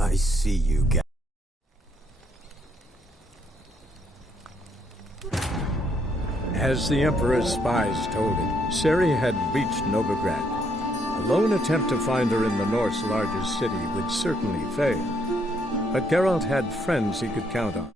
I see you guys. As the Emperor's spies told him, Ciri had reached Novigrad. A lone attempt to find her in the North's largest city would certainly fail. But Geralt had friends he could count on.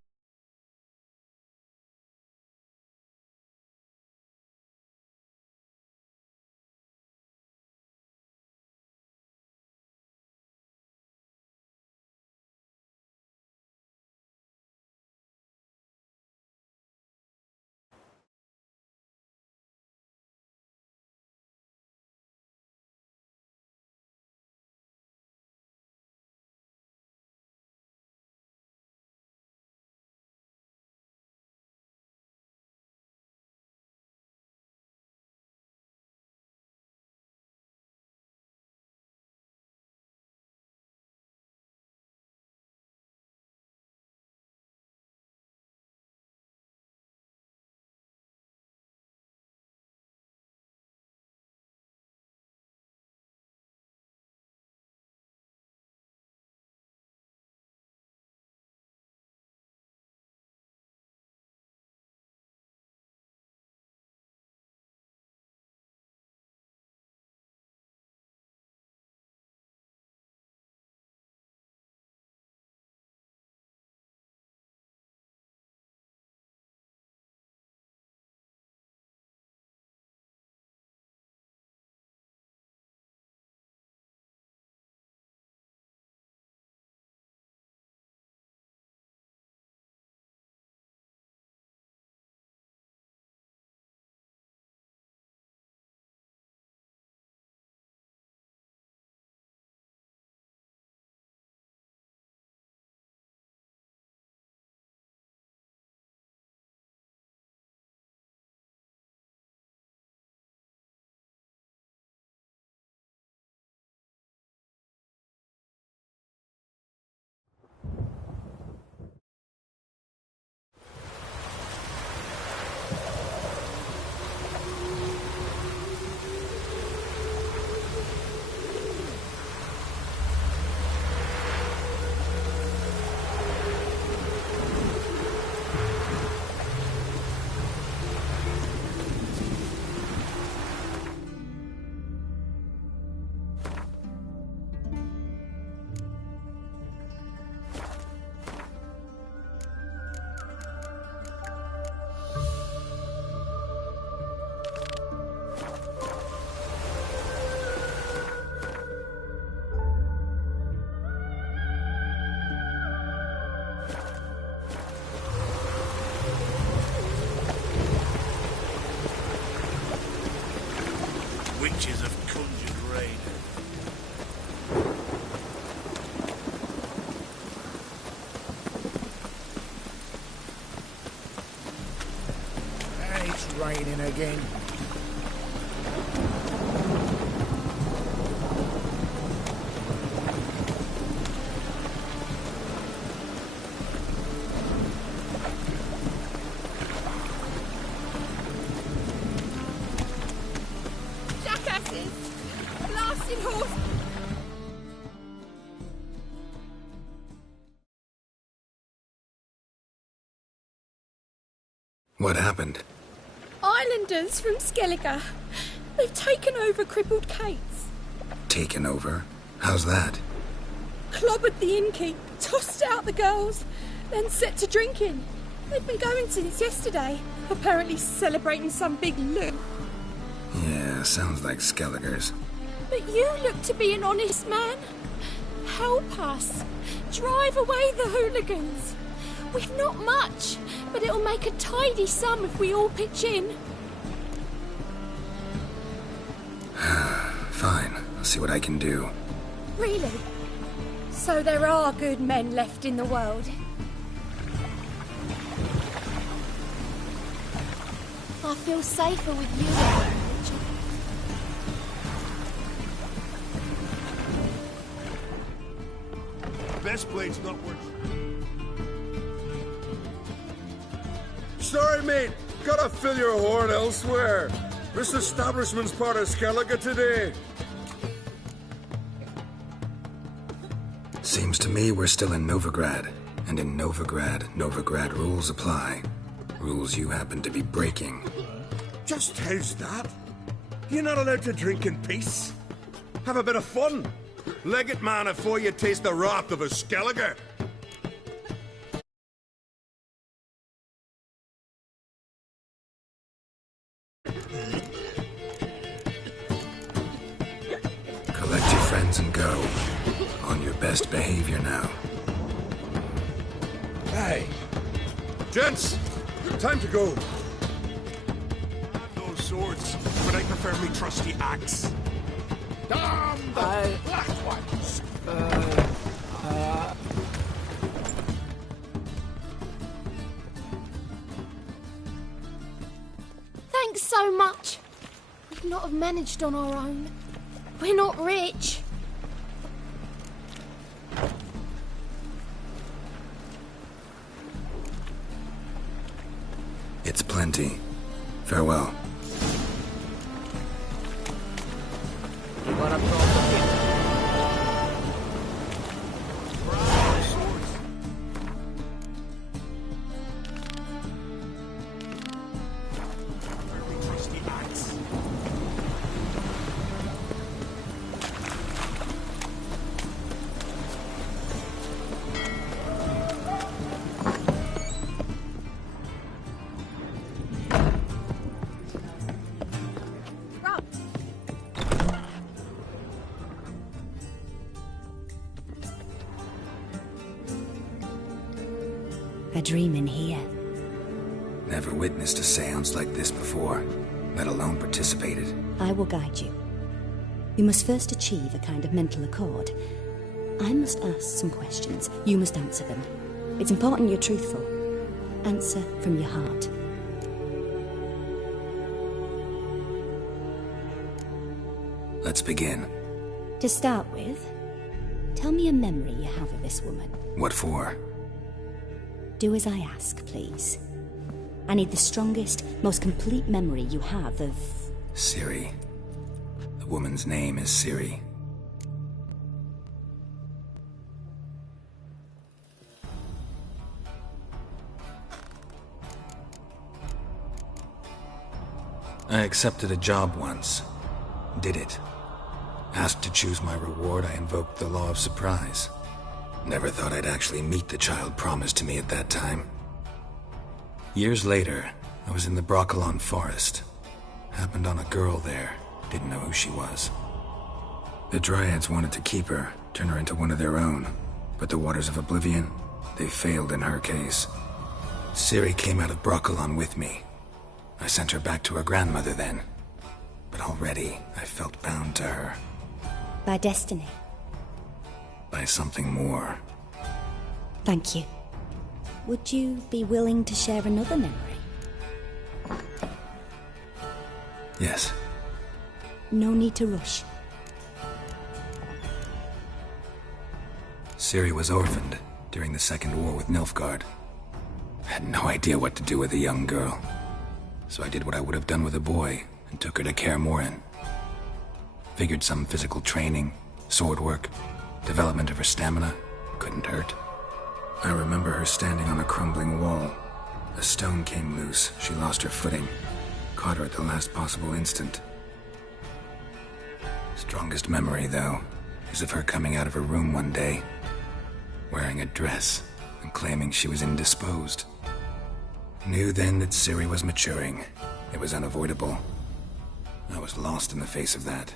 Witches have conjured rain. It's raining again. What happened? Islanders from Skellige. They've taken over crippled Kate's. Taken over? How's that? Clobbered the innkeep, tossed out the girls, then set to drinking. They've been going since yesterday, apparently celebrating some big loot. Yeah, sounds like Skelligers. But you look to be an honest man. Help us. Drive away the hooligans. We've not much, but it'll make a tidy sum if we all pitch in. Fine, I'll see what I can do. Really? So there are good men left in the world? I feel safer with you, Richard. Best blade's not worth. Sorry, mate. Gotta fill your horn elsewhere. This establishment's part of Skellige today. Seems to me we're still in Novigrad, and in Novigrad rules apply. Rules you happen to be breaking. Just how's that? You're not allowed to drink in peace? Have a bit of fun. Leg it, man, afore you taste the wrath of a Skelliger. Collect your friends and go. On your best behavior now. Hey. Gents, time to go. Those swords, but I prefer me trusty axe. Damn the black ones! Thanks so much. We'd not have managed on our own. We're not rich. It's plenty. Farewell. A dream in here. Never witnessed a seance like this before, let alone participated. I will guide you. You must first achieve a kind of mental accord. I must ask some questions. You must answer them. It's important you're truthful. Answer from your heart. Let's begin. To start with, tell me a memory you have of this woman. What for? Do as I ask, please. I need the strongest, most complete memory you have of... Ciri. The woman's name is Ciri. I accepted a job once. Did it. Asked to choose my reward, I invoked the law of surprise. Never thought I'd actually meet the child promised to me at that time. Years later, I was in the Broccolon forest. Happened on a girl there. Didn't know who she was. The Dryads wanted to keep her, turn her into one of their own. But the Waters of Oblivion, they failed in her case. Ciri came out of Broccolon with me. I sent her back to her grandmother then. But already, I felt bound to her. By destiny. By something more. Thank you. Would you be willing to share another memory? Yes. No need to rush. Ciri was orphaned during the Second War with Nilfgaard. Had no idea what to do with a young girl. So I did what I would have done with a boy and took her to Kaer Morhen. Figured some physical training, sword work, development of her stamina couldn't hurt. I remember her standing on a crumbling wall. A stone came loose. She lost her footing. Caught her at the last possible instant. Strongest memory, though, is of her coming out of her room one day, wearing a dress and claiming she was indisposed. Knew then that Ciri was maturing. It was unavoidable. I was lost in the face of that.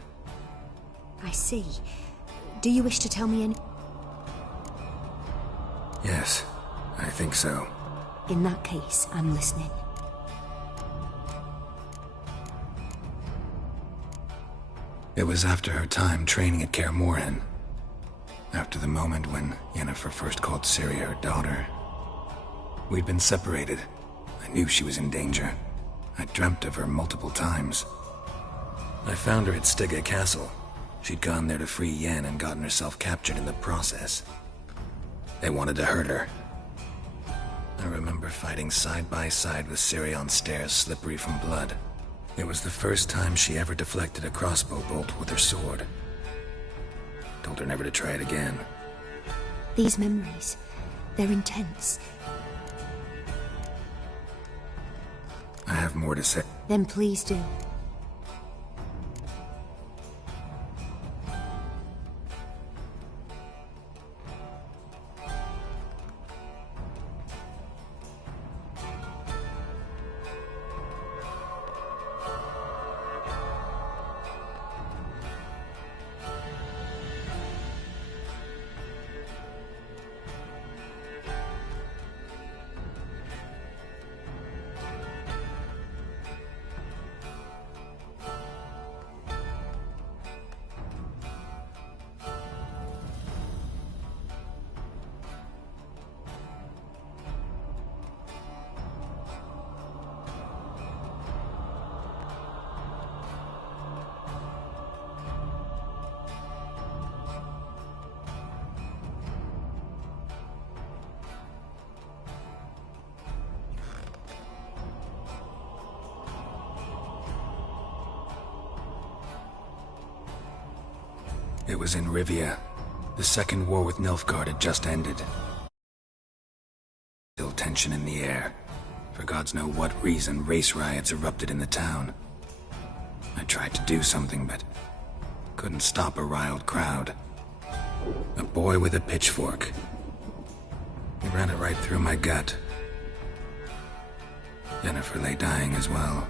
I see. Do you wish to tell me any... Yes, I think so. In that case, I'm listening. It was after her time training at Kaer Morhen. After the moment when Yennefer first called Ciri her daughter. We'd been separated. I knew she was in danger. I dreamt of her multiple times. I found her at Stygga Castle. She'd gone there to free Yen and gotten herself captured in the process. They wanted to hurt her. I remember fighting side by side with Ciri on stairs slippery from blood. It was the first time she ever deflected a crossbow bolt with her sword. Told her never to try it again. These memories, they're intense. I have more to say. Then please do. It was in Rivia. The second war with Nilfgaard had just ended. Still tension in the air. For gods know what reason, race riots erupted in the town. I tried to do something, but couldn't stop a riled crowd. A boy with a pitchfork. He ran it right through my gut. Yennefer lay dying as well.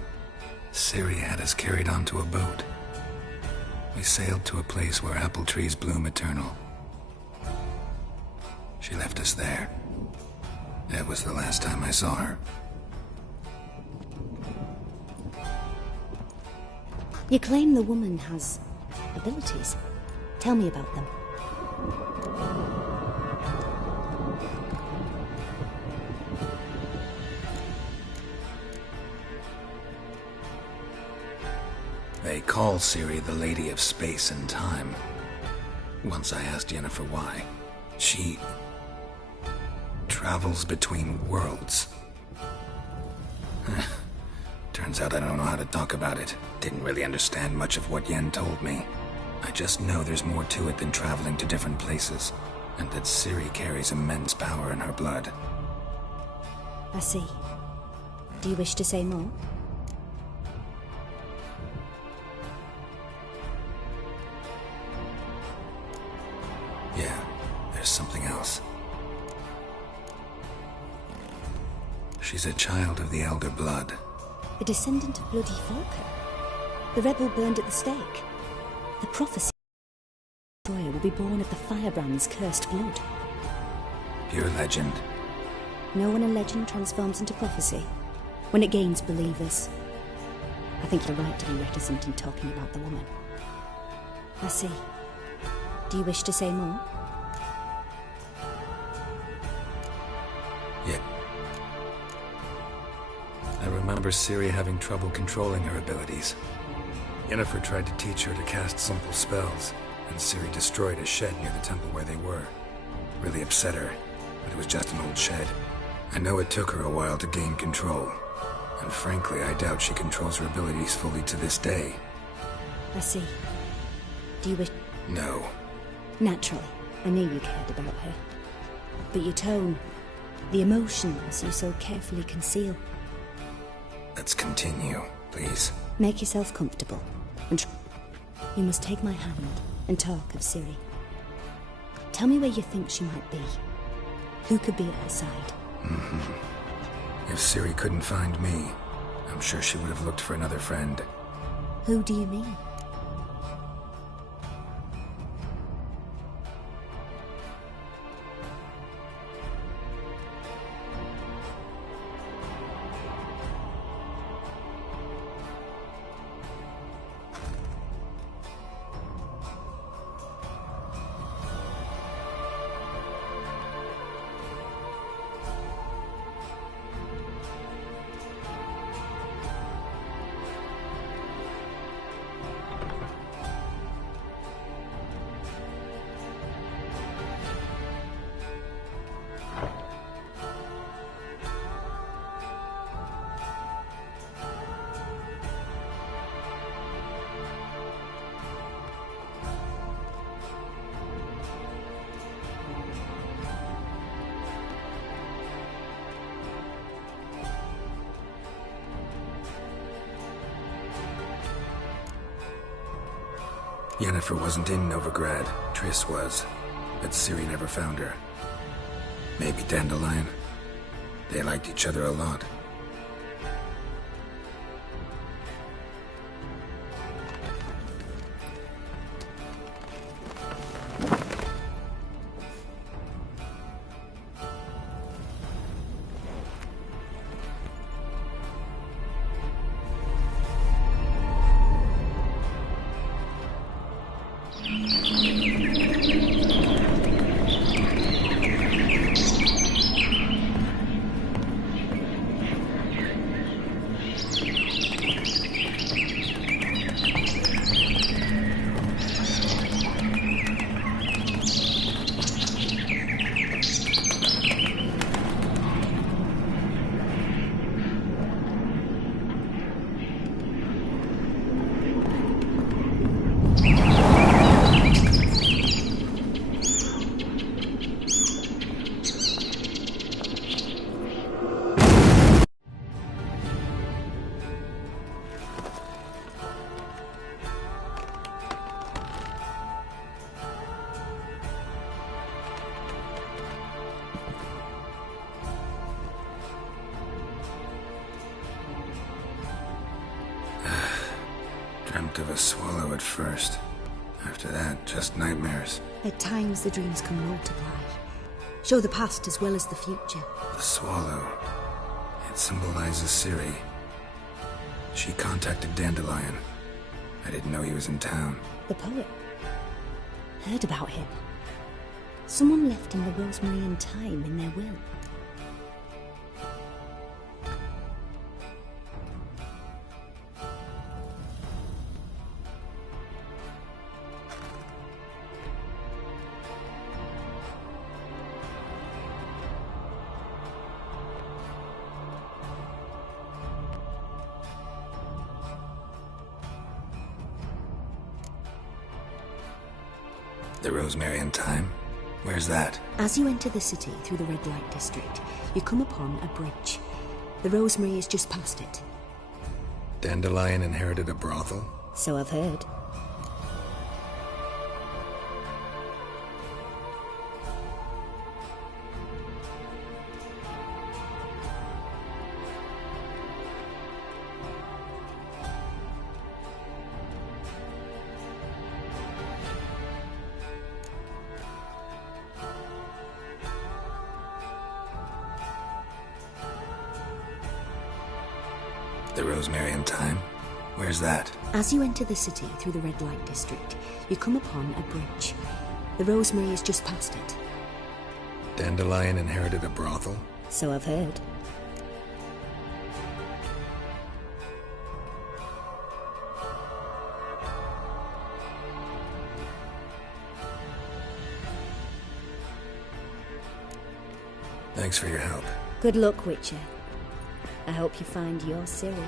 Ciri had us carried onto a boat. We sailed to a place where apple trees bloom eternal. She left us there. That was the last time I saw her. You claim the woman has abilities. Tell me about them. They call Ciri the Lady of Space and Time. Once I asked Yennefer why. She travels between worlds. Turns out I don't know how to talk about it. Didn't really understand much of what Yen told me. I just know there's more to it than traveling to different places, and that Ciri carries immense power in her blood. I see. Do you wish to say more? Yeah, there's something else. She's a child of the Elder Blood. A descendant of bloody Falker. The rebel burned at the stake. The prophecy of the destroyer will be born of the firebrand's cursed blood. Pure legend. Know when a legend transforms into prophecy? When it gains believers. I think you're right to be reticent in talking about the woman. I see. Do you wish to say more? Yeah. I remember Ciri having trouble controlling her abilities. Yennefer tried to teach her to cast simple spells, and Ciri destroyed a shed near the temple where they were. Really upset her, but it was just an old shed. I know it took her a while to gain control, and frankly, I doubt she controls her abilities fully to this day. I see. Do you wish... No. Naturally, I knew you cared about her. But your tone, the emotions you so carefully conceal. Let's continue, please. Make yourself comfortable, and you must take my hand and talk of Ciri. Tell me where you think she might be. Who could be at her side? If Ciri couldn't find me, I'm sure she would have looked for another friend. Who do you mean? Yennefer wasn't in Novigrad. Triss was. But Ciri never found her. Maybe Dandelion. They liked each other a lot. Dreamt of a swallow at first. After that, just nightmares. At times, the dreams can multiply. Show the past as well as the future. The swallow. It symbolizes Ciri. She contacted Dandelion. I didn't know he was in town. The poet. Heard about him. Someone left him the rosemary and thyme in their will. The rosemary and thyme? Where's that? As you enter the city through the red light district, you come upon a bridge. The rosemary is just past it. Dandelion inherited a brothel? So I've heard. The rosemary and thyme? Where's that? As you enter the city through the red light district, you come upon a bridge. The rosemary is just past it. Dandelion inherited a brothel? So I've heard. Thanks for your help. Good luck, Witcher. I hope you find your Ciri.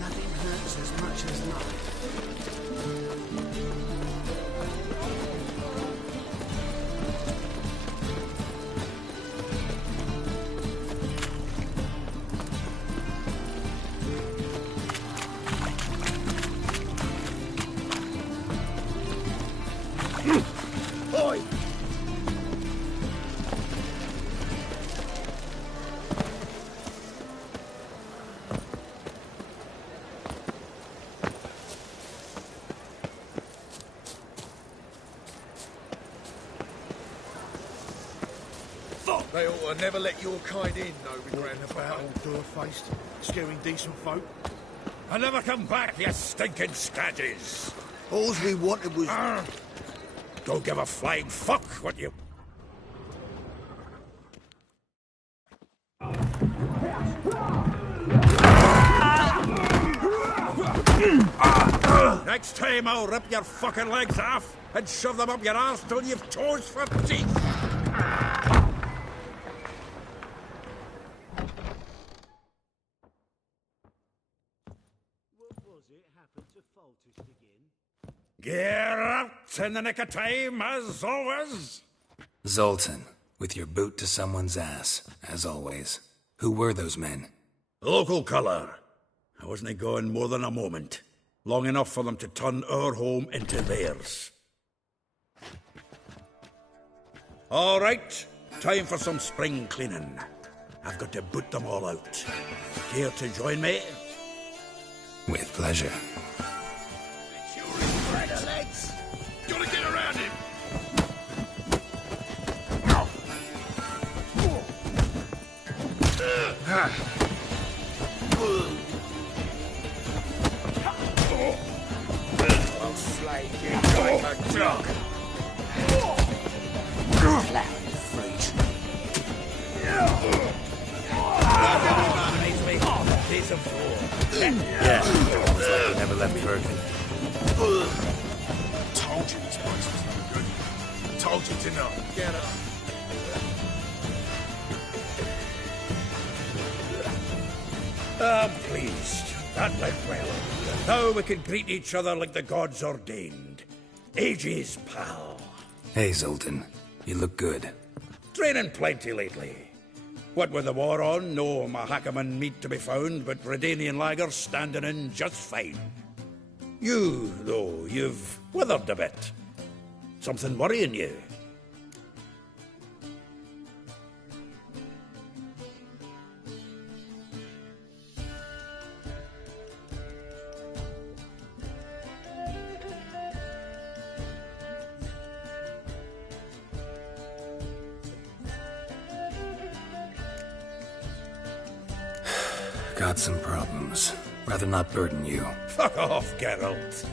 Nothing hurts as much as life. Oi! They ought to never let your kind in, though, roundabout. Old door-faced, scaring decent folk. I never come back, you stinking scadges! All we wanted was... Don't give a flying fuck what you... Next time I'll rip your fucking legs off and shove them up your arse till you've toes for teeth! Gear up in the nick of time, as always. Zoltan, with your boot to someone's ass, as always. Who were those men? Local colour. I wasn't gone more than a moment. Long enough for them to turn our home into theirs. All right, time for some spring cleaning. I've got to boot them all out. Care to join me? With pleasure. Gotta get around him! I'll slay you like a dog. Piece of four. Yeah, looks like you never left Bergen. Told you this place was no good. Told you to know. Get up. I'm pleased. That went well. Now we can greet each other like the gods ordained. Ages, pal. Hey, Zoltan. You look good. Training plenty lately. What with the war on, no Mahakaman meat to be found, but Redanian lagers standing in just fine. You, though, you've withered a bit. Something worrying you? Got some problems. Rather not burden you. Fuck off, Geralt.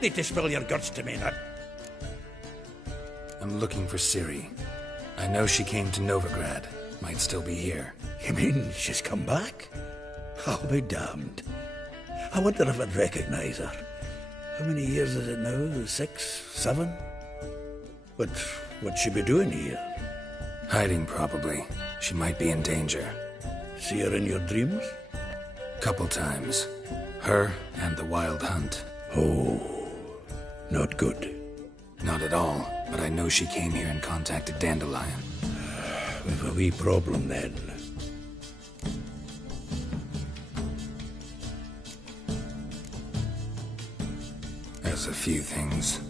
Need to spill your guts to me, not... I'm looking for Ciri. I know she came to Novigrad. Might still be here. You mean she's come back? I'll be damned. I wonder if I'd recognize her. How many years is it now? 6, 7? But what'd she be doing here? Hiding, probably. She might be in danger. See her in your dreams? Couple times. Her and the Wild Hunt. Oh, not good. Not at all, but I know she came here and contacted Dandelion. We've a wee problem then. There's a few things.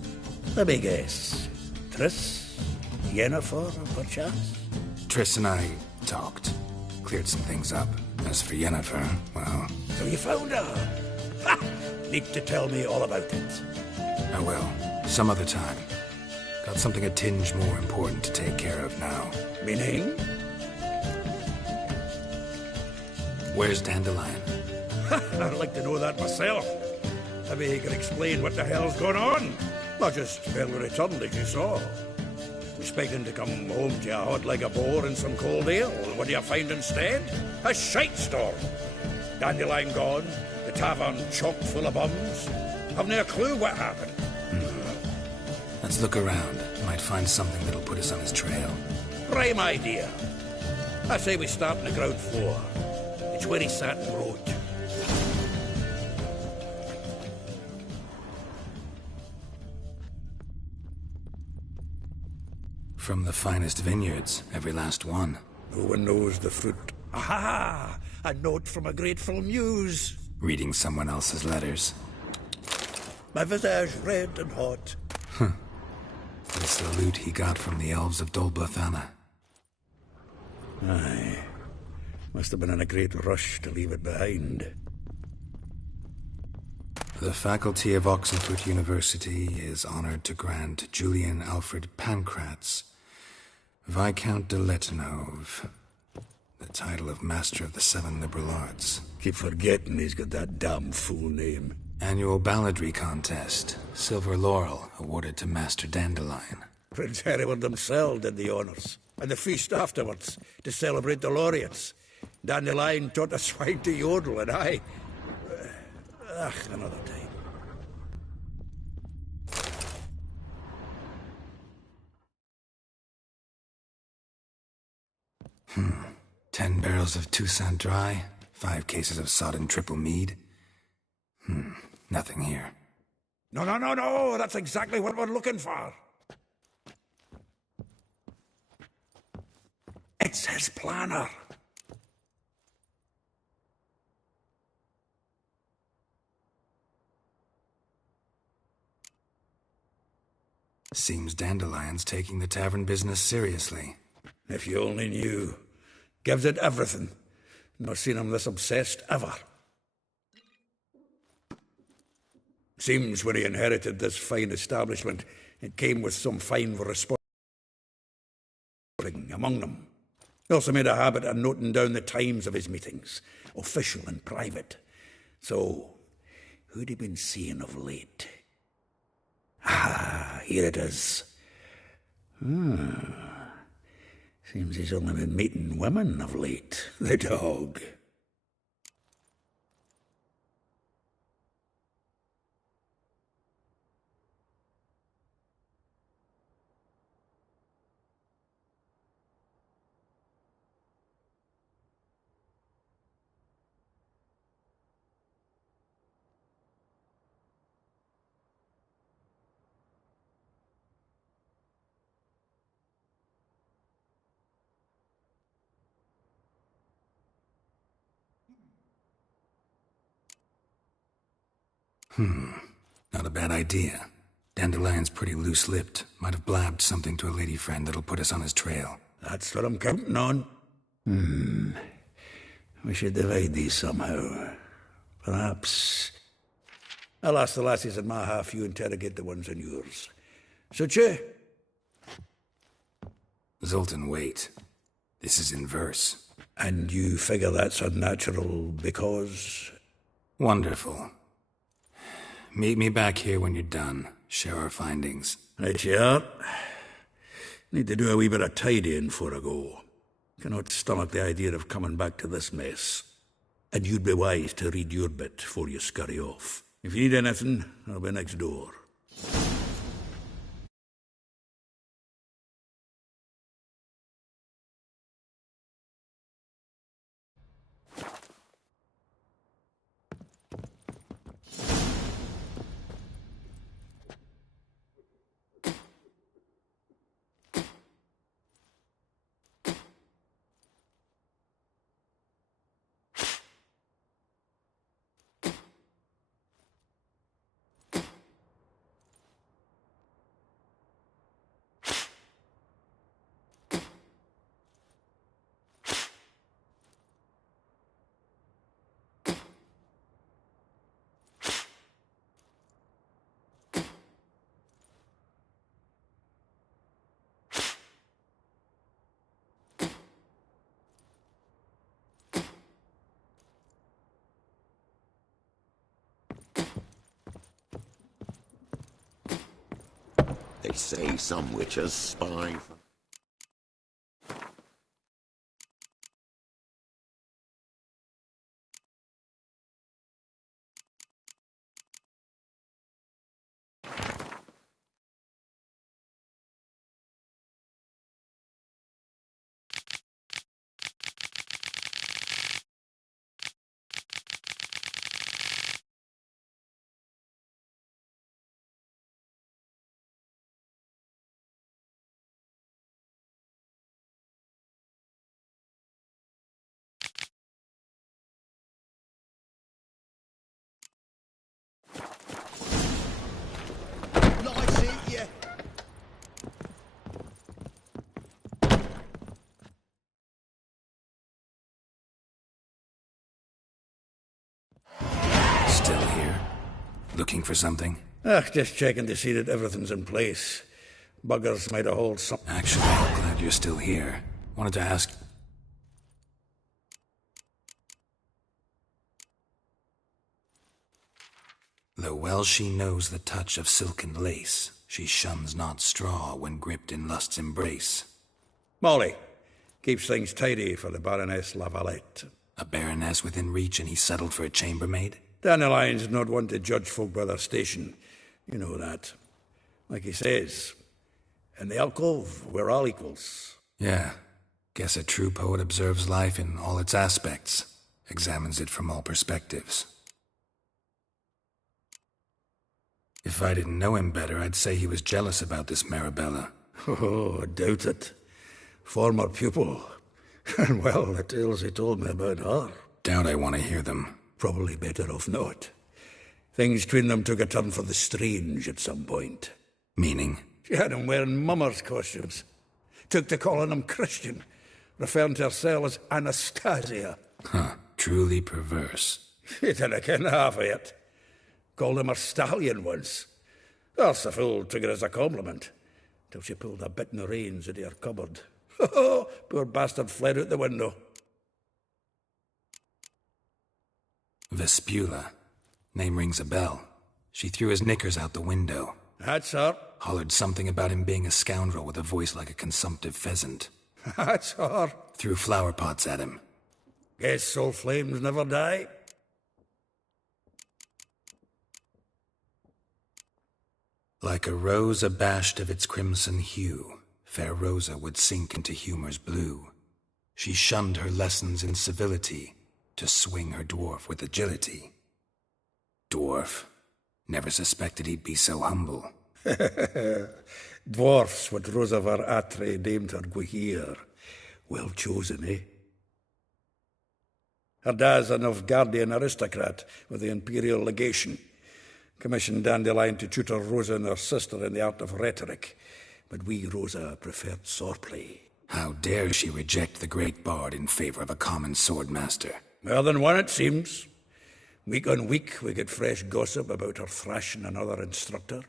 Let me guess. Triss? Yennefer, perchance? Triss and I talked. Cleared some things up. As for Yennefer, well... So you found her? Ha! Need to tell me all about it. I will. Some other time. Got something a tinge more important to take care of now. Meaning? Where's Dandelion? I'd like to know that myself. Maybe he can explain what the hell's going on. Not just barely returned, as you saw. Expecting to come home to you hot like a boar in some cold ale. What do you find instead? A shite storm. Dandelion gone, the tavern chock full of bums. Haven't a clue what happened. Let's look around. Might find something that'll put us on his trail. Prime idea. I say we start on the ground floor. It's where he sat and wrote. From the finest vineyards, every last one. No one knows the fruit. Aha! A note from a grateful muse. Reading someone else's letters. My visage red and hot. It's the loot he got from the elves of Dol Blathanna. Aye. Must have been in a great rush to leave it behind. The faculty of Oxenfurt University is honored to grant Julian Alfred Pancratz, Viscount de Letenhove, the title of Master of the Seven Liberal Arts. Keep forgetting he's got that damn fool name. Annual balladry contest. Silver laurel awarded to Master Dandelion. Prince Hereward himself did the honours. And the feast afterwards, to celebrate the laureates. Dandelion taught a swine to yodel, and I... another time. 10 barrels of Toussaint Dry, 5 cases of sodden triple mead. Nothing here. No, that's exactly what we're looking for. It's his planner. Seems Dandelion's taking the tavern business seriously. If you only knew. Gives it everything. Not seen him this obsessed ever. Seems when he inherited this fine establishment, it came with some fine responsibility among them. He also made a habit of noting down the times of his meetings, official and private. So, who'd he been seeing of late? Ah, here it is. Seems he's only been meeting women of late. The dog. Not a bad idea. Dandelion's pretty loose-lipped. Might have blabbed something to a lady friend that'll put us on his trail. That's what I'm counting on. We should divide these somehow. Perhaps... I'll ask the lassies in my half, you interrogate the ones in yours. Suit you? Zoltan, wait. This is in verse. And you figure that's unnatural because... Wonderful. Meet me back here when you're done. Share our findings. Right you are. Need to do a wee bit of tidying before I go. Cannot stomach the idea of coming back to this mess. And you'd be wise to read your bit before you scurry off. If you need anything, I'll be next door. say some witches spy. Still here? Looking for something? Just checking to see that everything's in place. Buggers might have hold some... Actually, I'm glad you're still here. Wanted to ask... Though well she knows the touch of silken lace, she shuns not straw when gripped in lust's embrace. Molly. Keeps things tidy for the Baroness Lavalette. A baroness within reach and he settled for a chambermaid? Dandelion's not one to judge folk by their station. You know that. Like he says, in the alcove, we're all equals. Yeah. Guess a true poet observes life in all its aspects, examines it from all perspectives. If I didn't know him better, I'd say he was jealous about this Marabella. Oh, I doubt it. Former pupil. And well, the tales he told me about her. Doubt I want to hear them. Probably better off not. Things between them took a turn for the strange at some point. Meaning? She had him wearing mummers' costumes. Took to calling him Christian, referring to herself as Anastasia. Huh. Truly perverse. She didn't ken half of it. Called him a stallion once. That's the fool took it as a compliment, till she pulled a bit in the reins out of her cupboard. Poor bastard fled out the window. Vespula. Name rings a bell. She threw his knickers out the window. That's her. Hollered something about him being a scoundrel with a voice like a consumptive pheasant. That's her. Threw flower pots at him. Guess soul flames never die. Like a rose abashed of its crimson hue, fair Rosa would sink into humor's blue. She shunned her lessons in civility, to swing her dwarf with agility. Dwarf. Never suspected he'd be so humble. Dwarfs what Rosavar Atre named her Guahir. Well chosen, eh? Her dad's a Novgardian aristocrat with the Imperial Legation. Commissioned Dandelion to tutor Rosa and her sister in the art of rhetoric. But we, Rosa, preferred swordplay. How dare she reject the great bard in favor of a common swordmaster? More than one, it seems. Week on week, we get fresh gossip about her thrashing another instructor.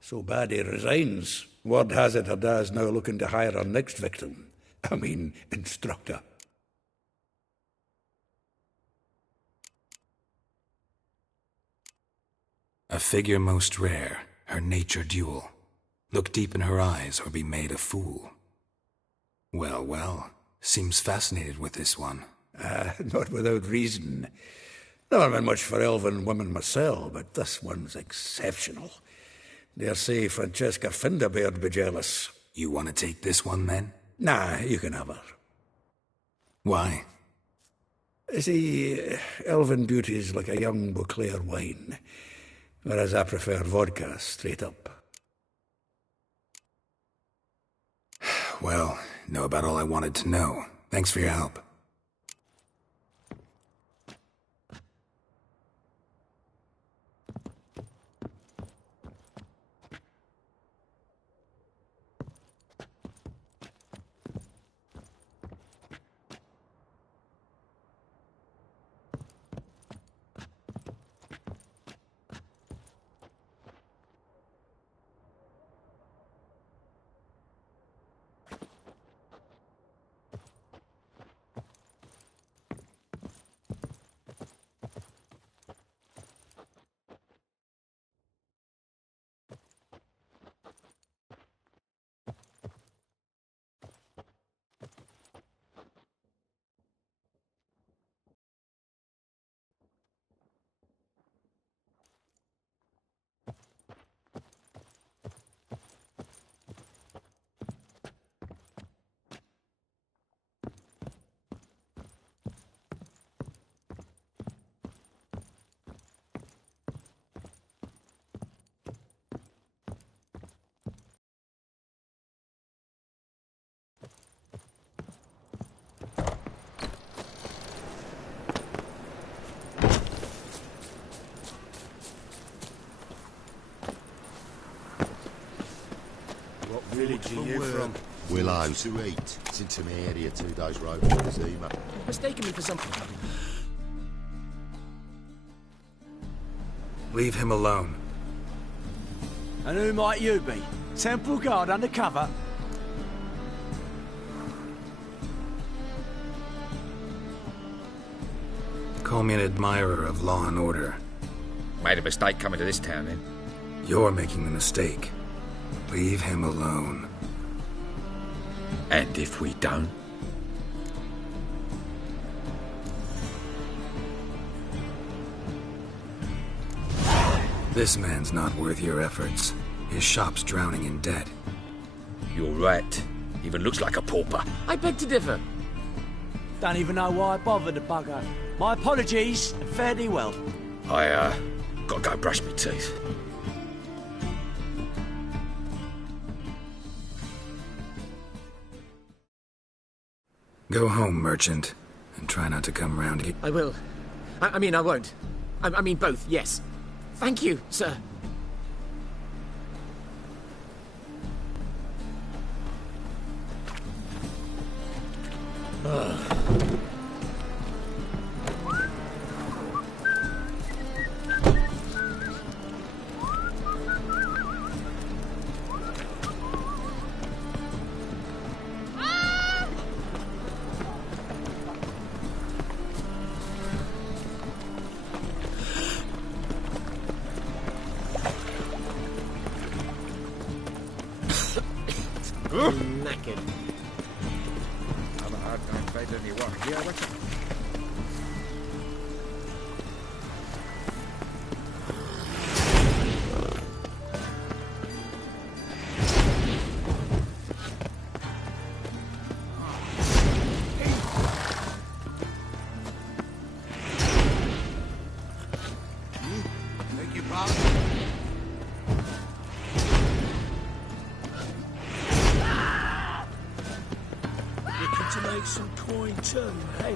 So bad he resigns. Word has it her dad's now looking to hire her next victim. I mean, instructor. A figure most rare, her nature dual. Look deep in her eyes or be made a fool. Well, well, seems fascinated with this one. Not without reason. Never been much for elven women myself, but this one's exceptional. Dare say Francesca Finderbeard be jealous. You want to take this one, then? Nah, you can have her. Why? See, elven beauty's like a young Beauclair wine, whereas I prefer vodka straight up. Well, know about all I wanted to know. Thanks for your help. village are you from? Willow to eat. It's into my area 2 days road from the Zima. Mistaken me for something. Leave him alone. And who might you be? Temple guard undercover? Call me an admirer of law and order. Made a mistake coming to this town, then. You're making the mistake. Leave him alone. And if we don't? This man's not worth your efforts. His shop's drowning in debt. You're right. Even looks like a pauper. I beg to differ. Don't even know why I bothered the bugger. My apologies, and fare thee well. I, gotta go brush my teeth. Go home, merchant, and try not to come round here. I will. I mean, I won't. I mean both, yes. Thank you, sir. Knackered. Have a hard time finding any work here, what's it? Thank you, pal. Looking to make some coin too, hey?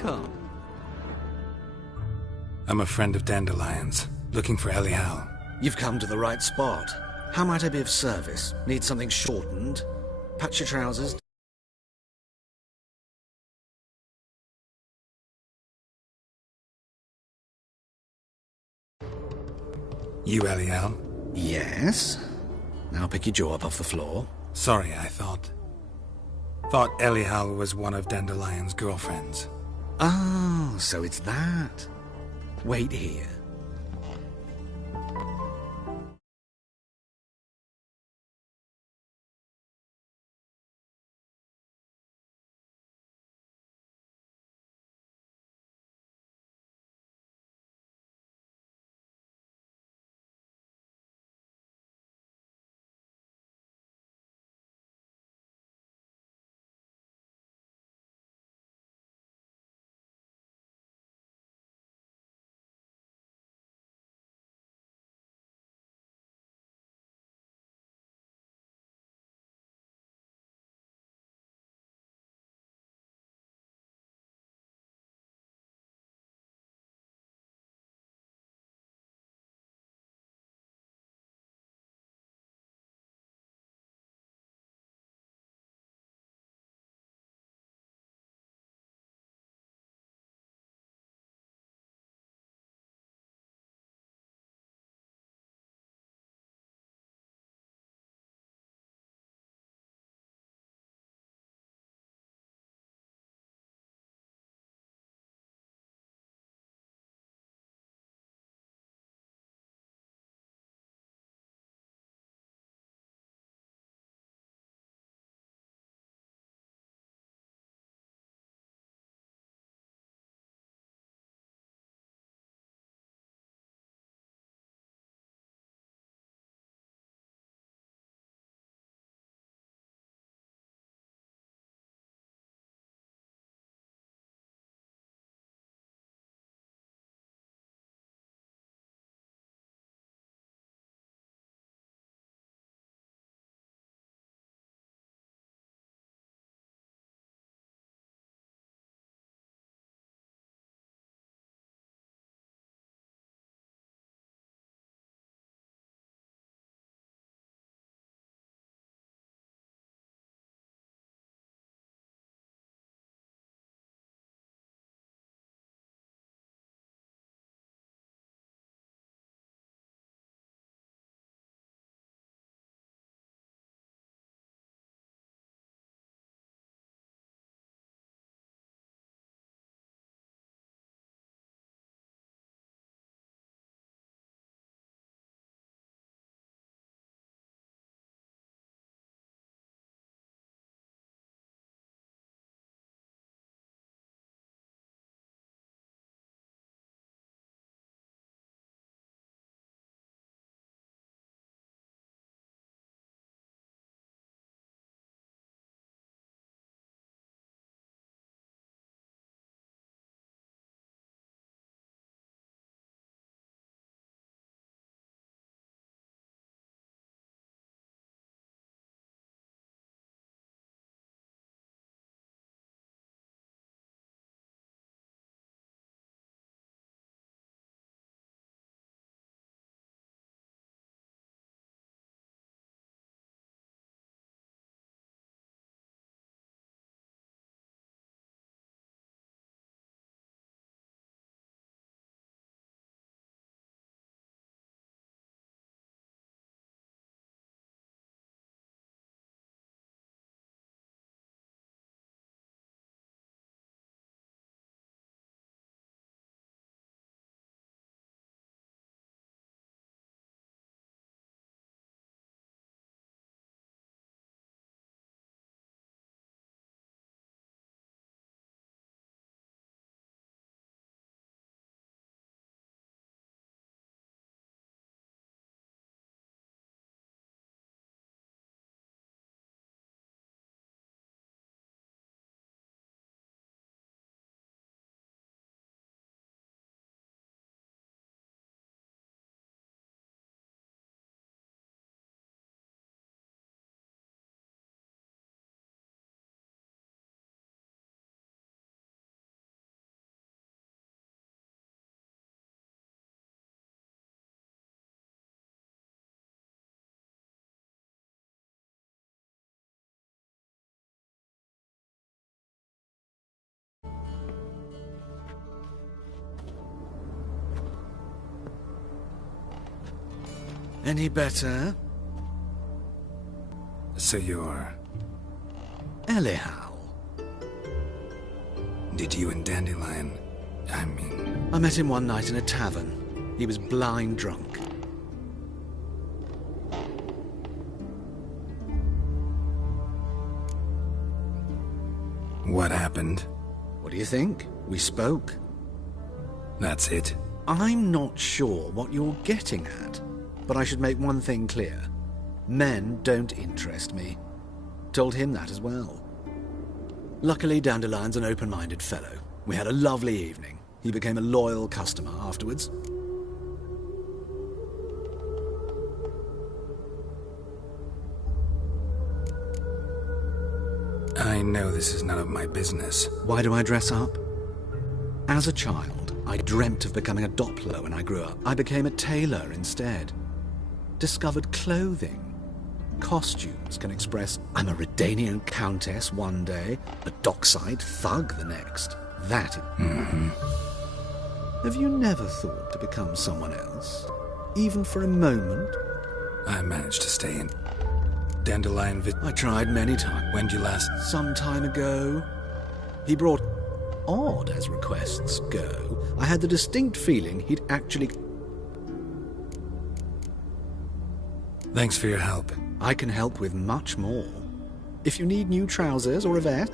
come? I'm a friend of Dandelion's, looking for Elial. You've come to the right spot. How might I be of service? Need something shortened? Patch your trousers? You Elial? Yes. Now pick your jaw up off the floor. Sorry, I thought Elial was one of Dandelion's girlfriends. Oh, so it's that. Wait here. Any better? So you're... Elihow. Did you and Dandelion... I met him one night in a tavern. He was blind drunk. What happened? What do you think? We spoke. That's it? I'm not sure what you're getting at, but I should make one thing clear. Men don't interest me. Told him that as well. Luckily, Dandelion's an open-minded fellow. We had a lovely evening. He became a loyal customer afterwards. I know this is none of my business. Why do I dress up? As a child, I dreamt of becoming a Doppler when I grew up. I became a tailor instead. Discovered clothing. Costumes can express I'm a Redanian countess one day, a dockside thug the next. That Have you never thought to become someone else? Even for a moment? I managed to stay in Dandelion I tried many times. When did you last? Some time ago. He brought odd as requests go. I had the distinct feeling he'd actually... Thanks for your help. I can help with much more. If you need new trousers or a vest...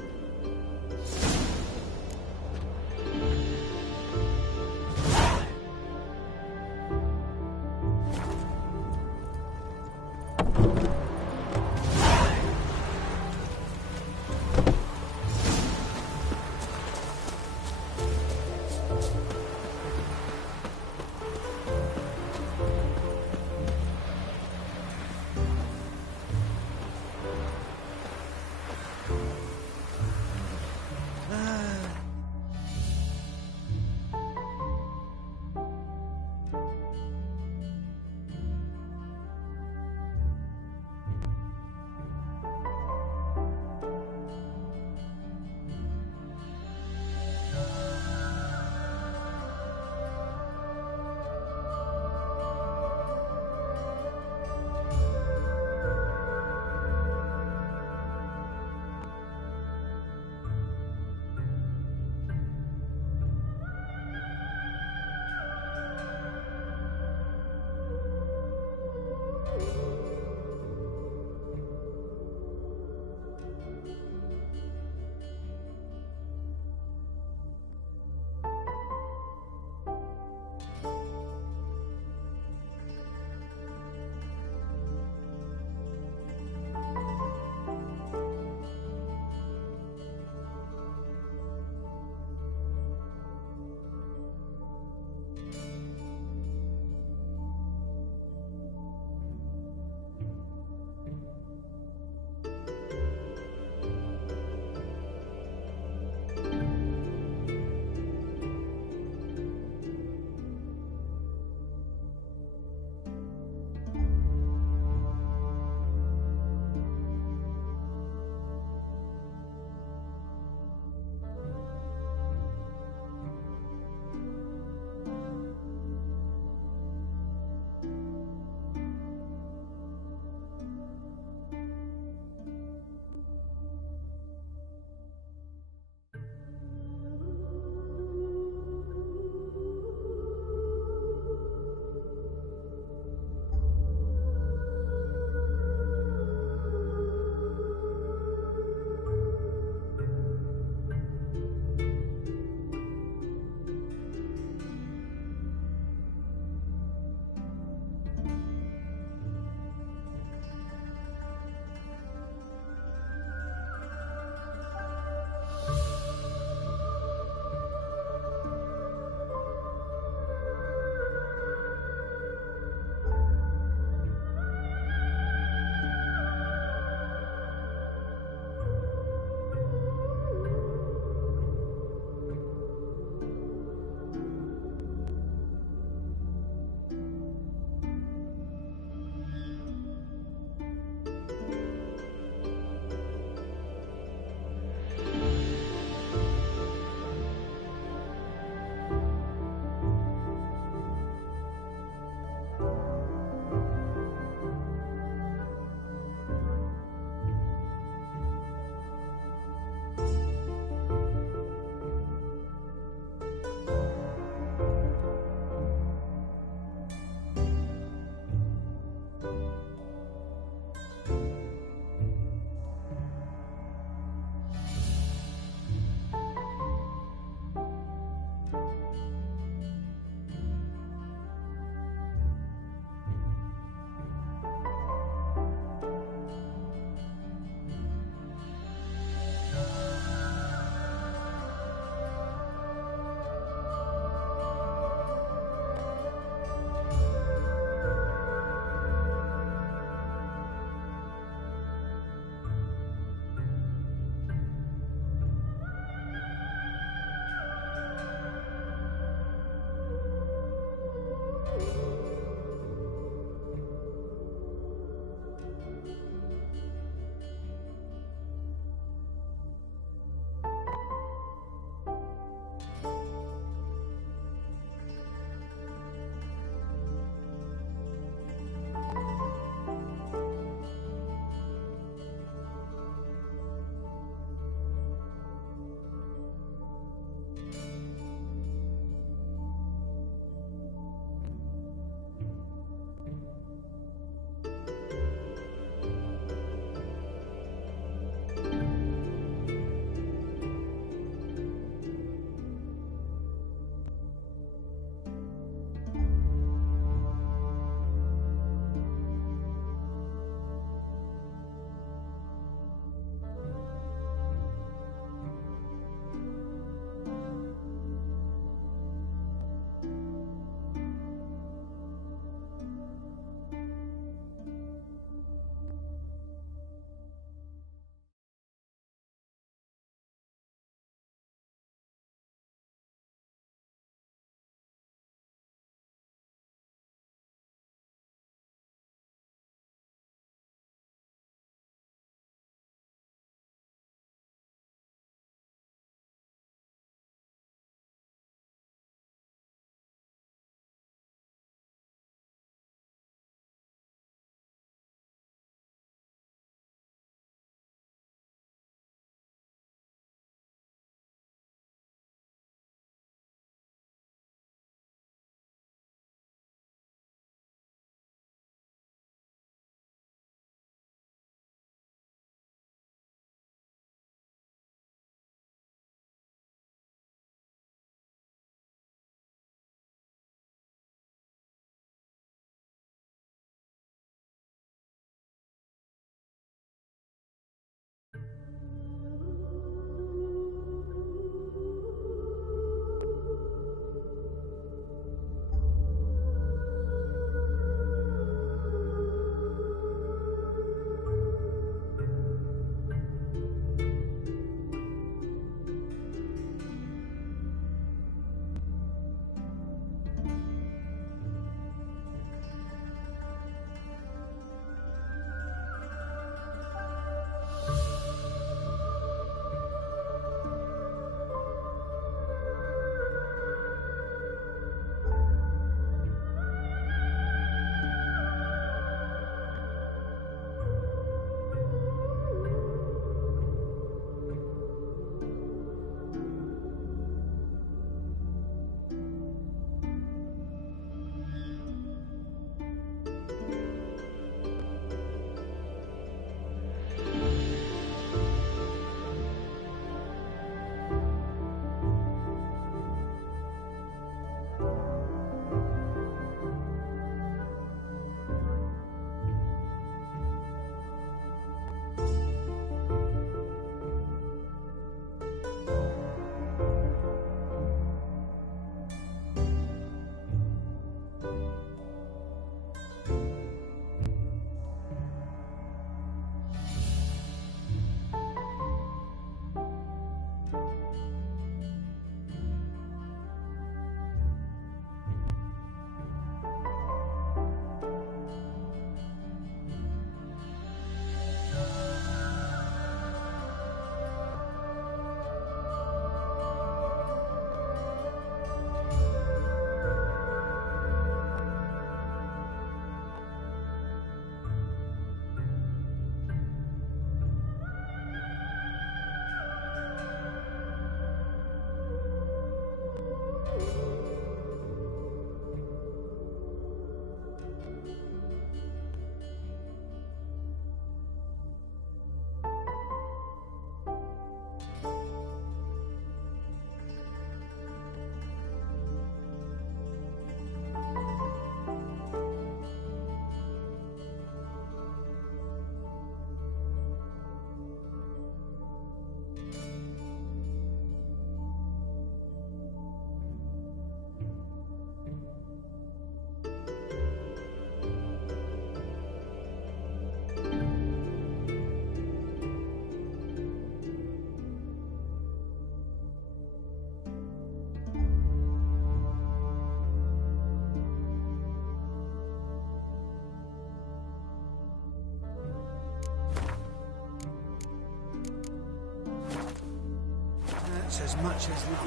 It's as much as life.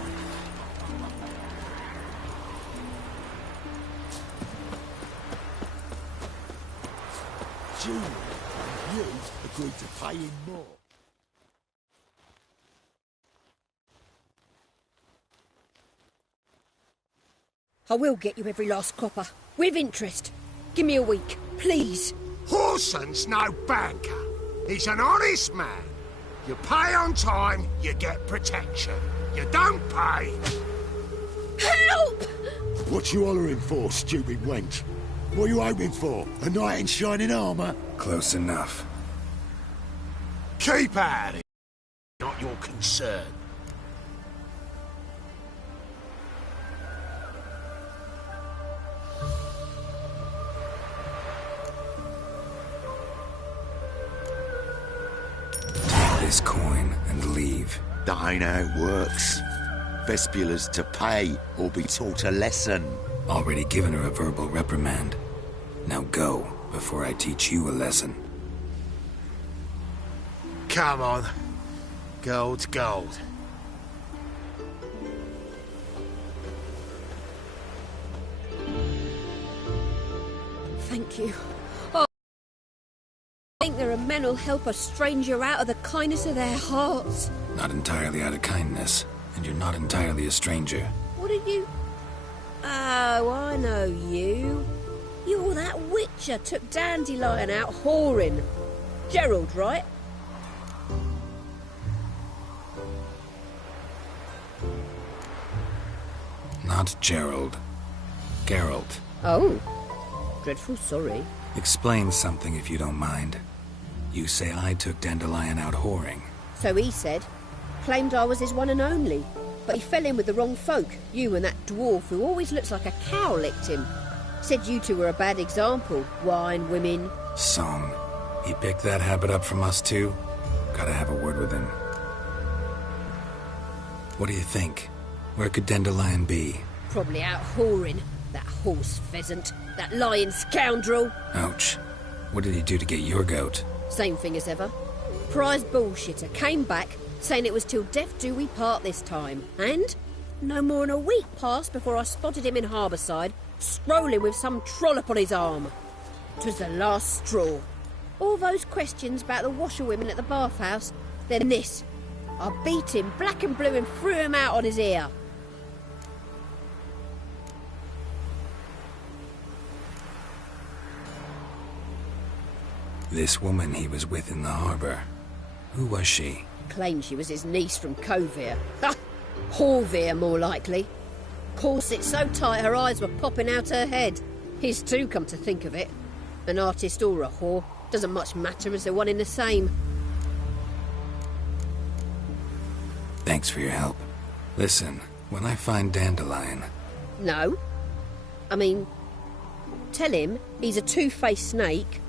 Julie and you agreed to pay him more. I will get you every last copper, with interest. Give me a week, please. Horson's no banker. He's an honest man. You pay on time, you get protection. You don't pay... Help! What you hollering for, stupid wench? What are you hoping for? A knight in shining armour? Close enough. Keep at it. Not your concern. Take this coin and leave. That ain't how it works. Vespula's to pay or be taught a lesson. Already given her a verbal reprimand. Now go, before I teach you a lesson. Come on. Gold's gold. Thank you. Oh, I think there are men who'll help a stranger out of the kindness of their hearts. Not entirely out of kindness, and you're not entirely a stranger. What are you... Oh, I know you. You're that witcher took Dandelion out whoring. Gerald, right? Not Gerald. Geralt. Oh. Dreadful sorry. Explain something if you don't mind. You say I took Dandelion out whoring. So he said. Claimed I was his one and only. But he fell in with the wrong folk. You and that dwarf who always looks like a cow licked him. Said you two were a bad example. Wine, women... Song. He picked that habit up from us too? Gotta have a word with him. What do you think? Where could Dandelion be? Probably out whoring. That horse pheasant. That lying scoundrel. Ouch. What did he do to get your goat? Same thing as ever. Prize bullshitter came back, saying it was till death do we part this time. And no more than a week passed before I spotted him in Harbourside, strolling with some trollop on his arm. 'Twas the last straw. All those questions about the washerwomen at the bathhouse, then this. I beat him black and blue and threw him out on his ear. This woman he was with in the harbour. Who was she? Claimed she was his niece from Kovir. Ha! Horvir, more likely. Corset so tight her eyes were popping out her head. His too, come to think of it. An artist or a whore. Doesn't much matter as they're one in the same. Thanks for your help. Listen, when I find Dandelion... No. I mean, tell him he's a two-faced snake,